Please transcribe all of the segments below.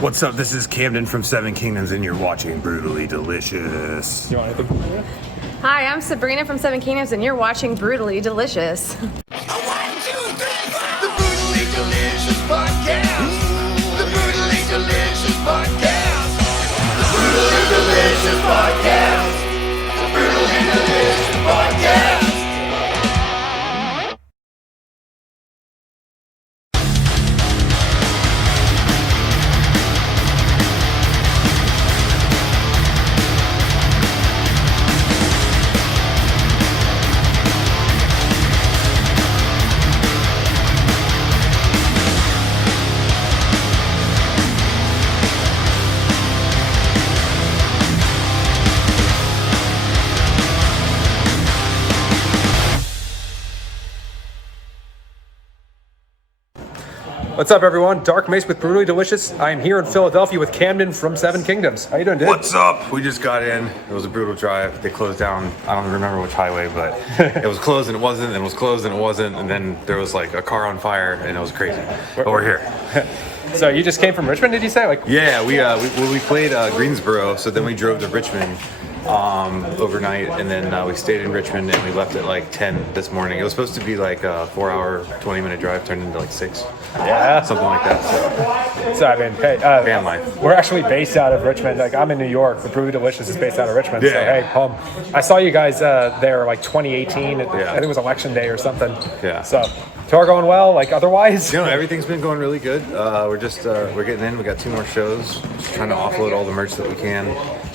What's up? This is Camden from Seven Kingdoms, and you're watching Brutally Delicious. You want anything? Hi, I'm Sabrina from Seven Kingdoms, and you're watching Brutally Delicious. 1, 2, 3, 4. The Brutally Delicious Podcast. The Brutally Delicious Podcast. The Brutally Delicious Podcast. The Brutally Delicious Podcast. What's up, everyone? Dark Mace with Brutally Delicious. I am here in Philadelphia with Camden from Seven Kingdoms. How you doing, dude? What's up? We just got in. It was a brutal drive. They closed down. I don't remember which highway, but it was closed and it wasn't, and it was closed and it wasn't, and then there was like a car on fire, and it was crazy. But we're here. So you just came from Richmond, did you say? Yeah, we played Greensboro, so then we drove to Richmond overnight, and then we stayed in Richmond, and we left at like 10 this morning. It was supposed to be like a 4-hour, 20-minute drive, turned into like 6. Yeah, something like that. So I mean, hey, van life. We're actually based out of Richmond. Like, I'm in New York, but Brutally Delicious is based out of Richmond. Yeah. So hey, I saw you guys there like 2018. I think it was election day or something. Yeah. So tour going well. Like otherwise, you know, everything's been going really good. We're just we're getting in. We got 2 more shows. Just trying to offload all the merch that we can.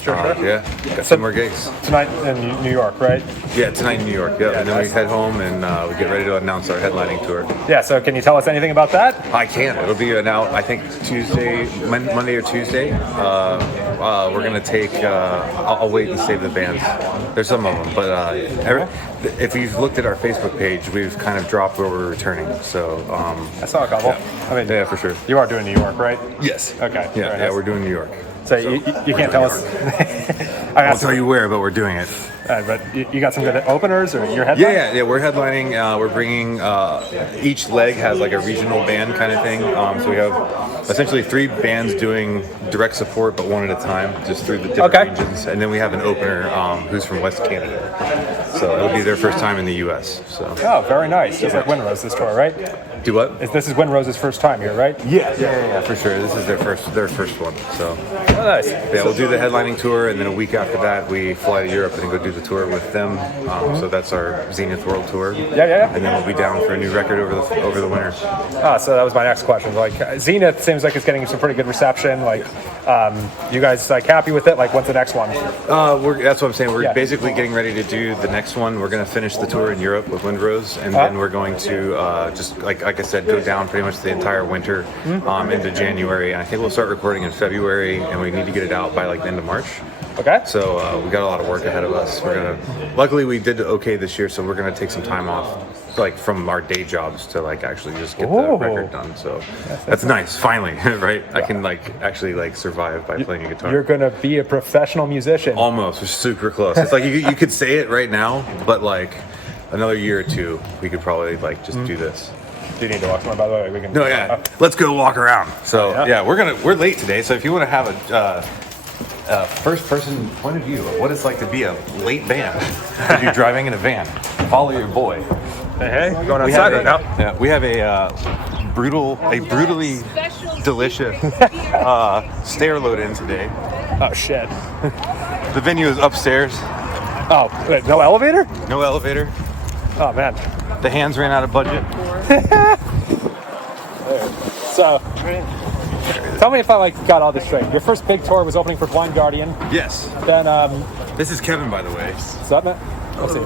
Sure. Yeah, got 2 more gigs tonight in New York, right? Yeah, tonight in New York. Yeah, and then we head home and we get ready to announce our headlining tour. Yeah. So can you tell us anything about that? I can. It'll be out, I think, Monday or Tuesday. We're gonna take. I'll wait and save the bands. There's some of them, but if you've looked at our Facebook page, we've kind of dropped where we're returning. So I saw a couple. Yeah. I mean, yeah, for sure. You are doing New York, right? Yes. Okay. Yeah, we're doing New York. So you can't tell us. I'll tell you where, but we're doing it. But you got some good openers, or your headlining? Yeah. We're headlining. We're bringing. Each leg has like a regional band kind of thing. So we have essentially 3 bands doing direct support, but one at a time, just through the different regions. And then we have an opener who's from West Canada. So it'll be their first time in the U.S. So. Oh, very nice. Just like Windrose this tour, right? Do what? This is Windrose's first time here, right? Yeah, for sure. This is their first one. So. Oh, nice. Yeah, we'll do the headlining tour, and then a week after that, we fly to Europe and go do the tour with them. So that's our Zenith World Tour. Yeah. And then we'll be down for a new record over the winter. So that was my next question. Like, Zenith seems like it's getting some pretty good reception. Like, you guys like happy with it? Like, what's the next one? That's what I'm saying. We're basically getting ready to do the next one. We're going to finish the tour in Europe with Windrose, and then we're going to just like I said, go down pretty much the entire winter into January. And I think we'll start recording in February, and we need to get it out by like the end of March. Okay. So we got a lot of work ahead of us. Luckily we did okay this year, so we're gonna take some time off, like from our day jobs, to like actually just get the record done. So that's nice. Finally, right? I can like actually like survive by playing a guitar. You're gonna be a professional musician. Almost. We're super close. It's like you could say it right now, but like another year or 2, we could probably like just do this. Do you need to walk somewhere, by the way? We can. No, yeah. Let's go walk around. So we're late today. So if you want to have a first-person point of view of what it's like to be a late band, if you're driving in a van, follow your boy. Hey, going outside right now. Yeah, we have a brutally delicious stair load in today. Oh shit. The venue is upstairs. Oh, wait, no elevator? No elevator. Oh man. The hands ran out of budget. So, tell me if I got all this straight. Your first big tour was opening for Blind Guardian. Yes. Then This is Kevin, by the way. What's up, man?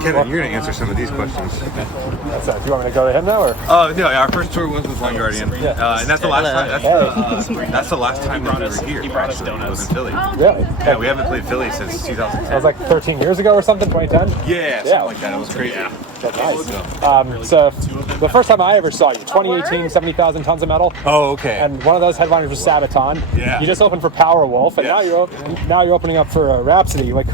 Kevin, you're gonna answer some of these questions. Do you want me to go to him now, or? No, our first tour was with Blind Guardian, and that's the last time. That's the last time that we were here. Actually, it was in Philly. Really? Yeah, we haven't played Philly since 2010. That was like 13 years ago or something, 2010? Yeah, something like that. It was crazy. That's nice. So the first time I ever saw you, 2018, 70,000 Tons of Metal. Oh, okay. And one of those headliners was Sabaton. Yeah. You just opened for Powerwolf, and now you're opening up for Rhapsody. Like,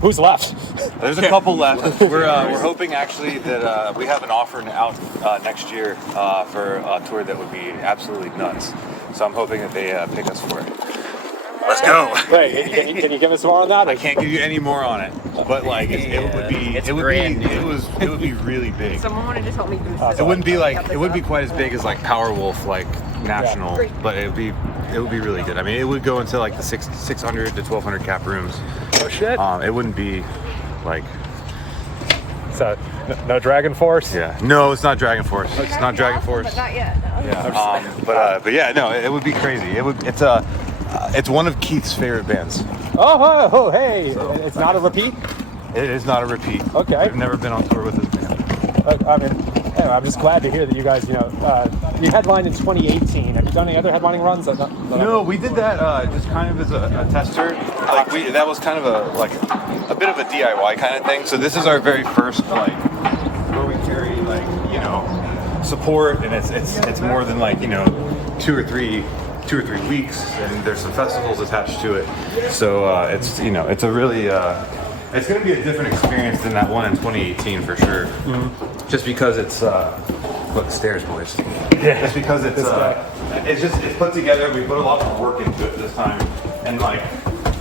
who's left? There's a couple left. We're hoping actually that we have an offer out next year for a tour that would be absolutely nuts. So I'm hoping that they pick us for it. Let's go. Wait, can you give us more on that? I can't give you any more on it, but like it would be really big. Someone wanted to tell me this. It wouldn't be quite as big as like Powerwolf like national, but it would be really good. I mean, it would go into like the 600 to 1200 cap rooms. Oh shit. It wouldn't be like. So no Dragon Force. Yeah. No, it's not Dragon Force. It's not Dragon Force. But not yet. No. Yeah. But yeah, no, it would be crazy. It's one of Keith's favorite bands. Oh, hey! So, it's not a repeat. It is not a repeat. Okay. I've never been on tour with this band. I mean, anyway, I'm just glad to hear that you guys, you headlined in 2018. Have you done any other headlining runs? No, we did that just kind of as a tester. Like that was kind of a bit of a DIY kind of thing. So this is our very first like where we carry support, and it's more than like 2 or 3 weeks, and there's some festivals attached to it. So it's a really it's going to be a different experience than that one in 2018 for sure. Mm-hmm. Just because it's look, stairs, boys. Yeah. Just because it's put together. We put a lot of work into it this time, and like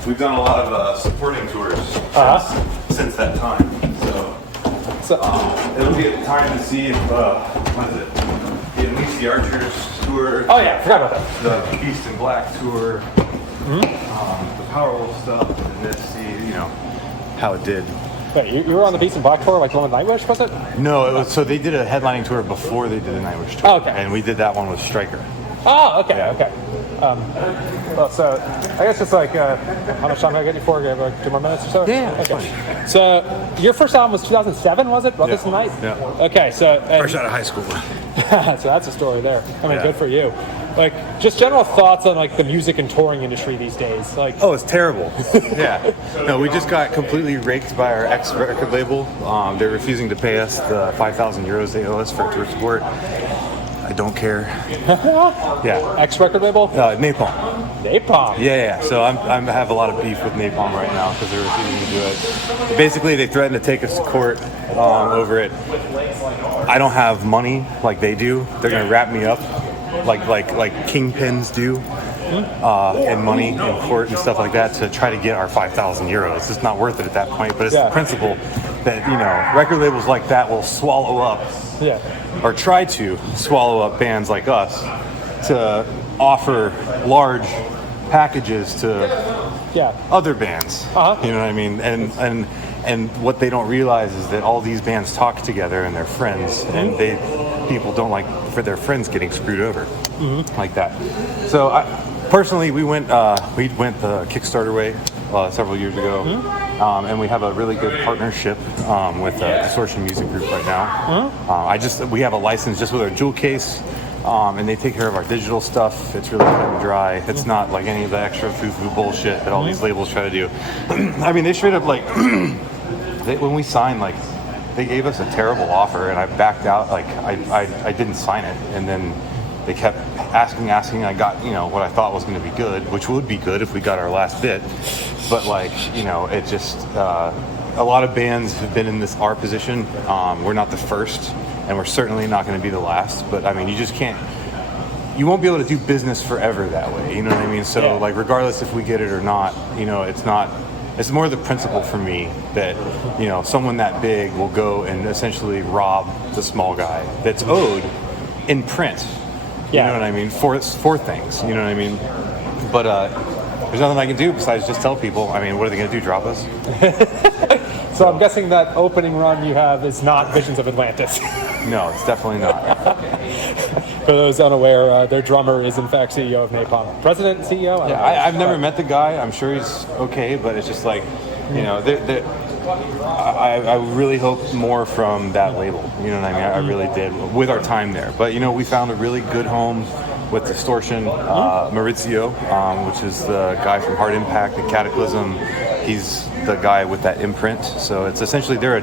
we've done a lot of supporting tours since that time. So it'll be a time to see if what is it? The Unleash the Archers tour. Oh yeah, forgot about that. The Beast in Black tour. Mm-hmm. The Powerwolf stuff, and then see how it did. Wait, you were on the Beast in Black tour, like the one with Nightwish, was it? No, it was. So they did a headlining tour before they did the Nightwish tour. Oh, okay. And we did that one with Stryker. Oh, okay, Yeah. okay. Well, so I guess it's like how much time can I get you for? Like 2 more minutes or so? Yeah, okay. So your first album was 2007, was it? Brothers Night? Yeah. Okay, so Fresh out of high school. so that's a story there. I mean, Yeah. good for you. Like, just general thoughts on like the music and touring industry these days. Like, Oh, it's terrible. Yeah. No, we just got completely raked by our ex-record label. They're refusing to pay us the 5,000 euros they owe us for tour support. I don't care. Yeah. ex-record label? Napalm. Napalm. Yeah. So I have a lot of beef with Napalm right now because they're refusing to do it. Basically, they threatened to take us to court over it. I don't have money like they do. They're gonna wrap me up like kingpins do, and money in court and stuff like that to try to get our 5,000 euros. It's not worth it at that point. But it's the principle that record labels like that will swallow up. Yeah. Or try to swallow up bands like us to offer large packages to other bands. You know what I mean? And what they don't realize is that all these bands talk together and they're friends, and people don't like for their friends getting screwed over like that. So personally, we went the Kickstarter way several years ago, and we have a really good partnership with Distortion Music Group right now. We have a license just with our jewel case, and they take care of our digital stuff. It's really cut and dry. It's not like any of the extra foo-foo bullshit that all these labels try to do. I mean, they straight up like when we signed, like they gave us a terrible offer, and I backed out. Like I didn't sign it, and then they kept asking. I got what I thought was going to be good, which would be good if we got our last bit. But like it just a lot of bands have been in our position. We're not the first, and we're certainly not going to be the last. But I mean, you just can't. You won't be able to do business forever that way. You know what I mean? So like, regardless if we get it or not, it's not. It's more the principle for me that someone that big will go and essentially rob the small guy that's owed in print. You know what I mean? For things. You know what I mean? But there's nothing I can do besides just tell people. I mean, what are they going to do? Drop us? So I'm guessing that opening run you have is not Visions of Atlantis. No, it's definitely not. For those unaware, their drummer is in fact CEO of Napalm. President, CEO? I've never met the guy. I'm sure he's okay, but it's just like, I really hope more from that label. You know what I mean? I really did with our time there. But we found a really good home with Distortion. Maurizio, which is the guy from Hard Impact and Cataclysm. He's the guy with that imprint. So it's essentially they're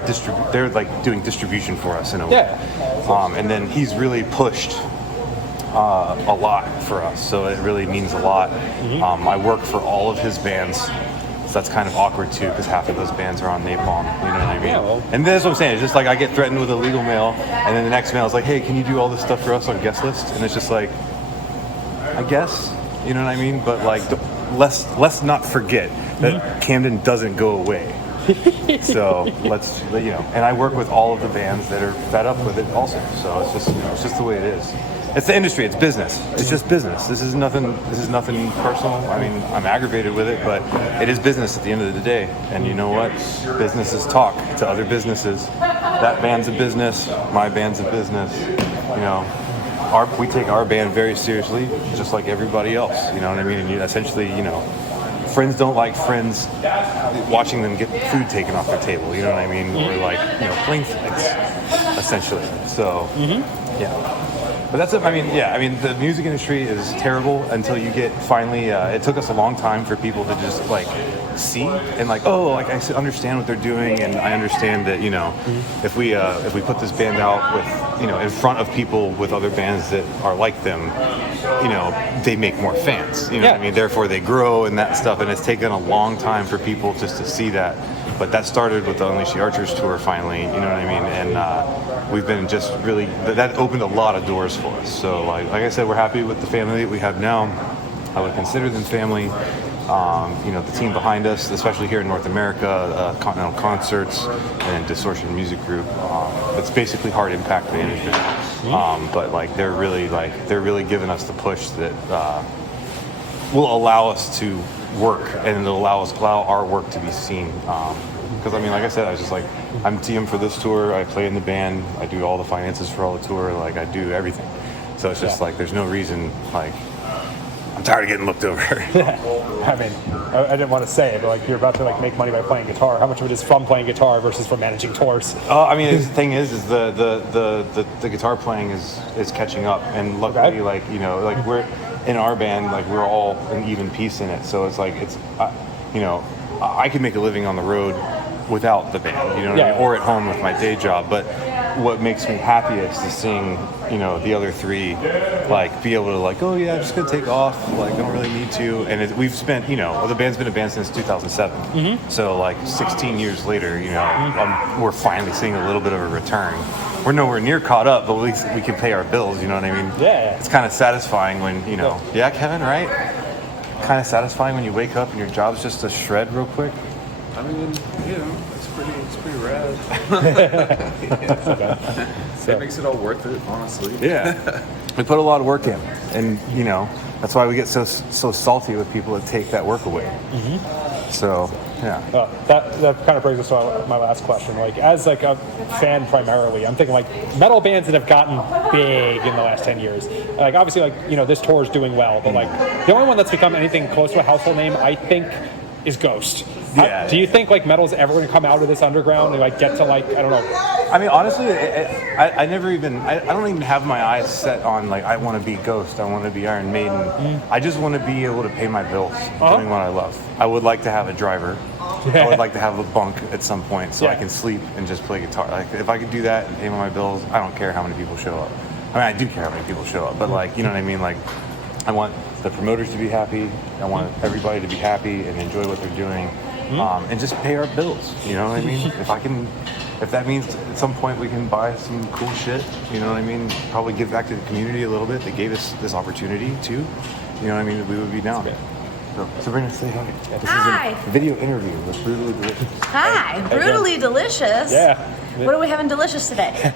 like doing distribution for us in a way. Yeah. And then he's really pushed a lot for us, so it really means a lot. I work for all of his bands, so that's kind of awkward too, because half of those bands are on Napalm. You know what I mean? Yeah, well. And that's what I'm saying. It's just like I get threatened with a legal mail, and then the next mail is like, "Hey, can you do all this stuff for us on guest list?" And it's just like, I I guess. You know what I mean? But like, let's not forget that Camden doesn't go away. So let's, and I work with all of the bands that are fed up with it also. So it's just the way it is. It's the industry. It's business. It's just business. This is nothing personal. I mean, I'm aggravated with it, but it is business at the end of the day. And you know what? Businesses talk to other businesses. That band's a business. My band's a business. We take our band very seriously, just like everybody else. You know what I mean? And essentially, friends don't like friends watching them get food taken off their table. You know what I mean? Or like, plane flights, essentially. So, yeah. But that's it. I mean, the music industry is terrible until you get finally. It took us a long time for people to just like see and like, I understand what they're doing, and I understand that if we put this band out with in front of people with other bands that are like them, they make more fans. You know what I mean? Therefore, they grow and that stuff. And it's taken a long time for people just to see that. But that started with the Unleash the Archers tour finally, you know what I mean? And we've been just really, that opened a lot of doors for us. So like I said, we're happy with the family that we have now. I would consider them family. The team behind us, especially here in North America, Continental Concerts and Distortion Music Group. It's basically Hard Impact Management. But like they're really giving us the push that will allow us to work, and it'll allow our work to be seen. Because like I said, I was just like, I'm TM for this tour. I play in the band. I do all the finances for all the tour. Like I do everything. So it's just like there's no reason. Like I'm tired of getting looked over. I mean, I didn't want to say it, but like you're about to like make money by playing guitar. How much of it is from playing guitar versus from managing tours? The thing is the guitar playing is catching up, and luckily, we're in our band, like we're all an even piece in it. So it's like I could make a living on the road without the band, what I mean? Or at home with my day job. But what makes me happiest is seeing, the other three, like, be able to, like, oh yeah, I'm just gonna take off. Like, I don't really need to. And we've spent, the band's been a band since 2007. So like 16 years later, we're finally seeing a little bit of a return. We're nowhere near caught up, but at least we can pay our bills. You know what I mean? Yeah. It's kind of satisfying when yeah, Kevin, right? Kind of satisfying when you wake up and your job's just a shred real quick. I mean, it's pretty rad. It makes it all worth it, honestly. Yeah. We put a lot of work in, and that's why we get so salty with people that take that work away. So yeah. Well, that kind of brings us to my last question. Like, as like a fan primarily, I'm thinking like metal bands that have gotten big in the last 10 years. Like, obviously, like this tour is doing well, but like the only one that's become anything close to a household name, I think, is Ghost. Yeah. Do you think like metal's ever going to come out of this underground and like get to like, I don't know? I mean, honestly, I don't even have my eyes set on like I want to be Ghost, I want to be Iron Maiden. I just want to be able to pay my bills doing what I love. I would like to have a driver. I would like to have a bunk at some point so I can sleep and just play guitar. Like if I could do that and pay my bills, I don't care how many people show up. I mean, I do care how many people show up, but like, you know what I mean? Like, I want the promoters to be happy. I want everybody to be happy and enjoy what they're doing, and just pay our bills. You know what I mean? If that means at some point we can buy some cool shit, you know what I mean? Probably give back to the community a little bit. They gave us this opportunity too. You know what I mean? We would be down. So, Sabrina, say hi. This Hi. is a video interview with Brutally Delicious. Hi, Brutally Delicious. Yeah. What are we having delicious today?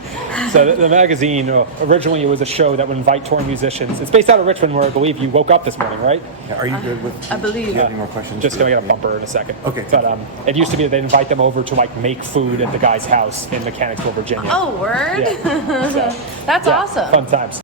So the magazine, originally it was a show that would invite touring musicians. It's based out of Richmond, where I believe you woke up this morning, right? Yeah, are you good with? I believe. Do you have any more questions? Just gonna get a bumper in a second. Okay. But it used to be that they'd invite them over to like make food at the guy's house in Mechanicsville, Virginia. Oh, word? Yeah. So, That's yeah, awesome. Fun times.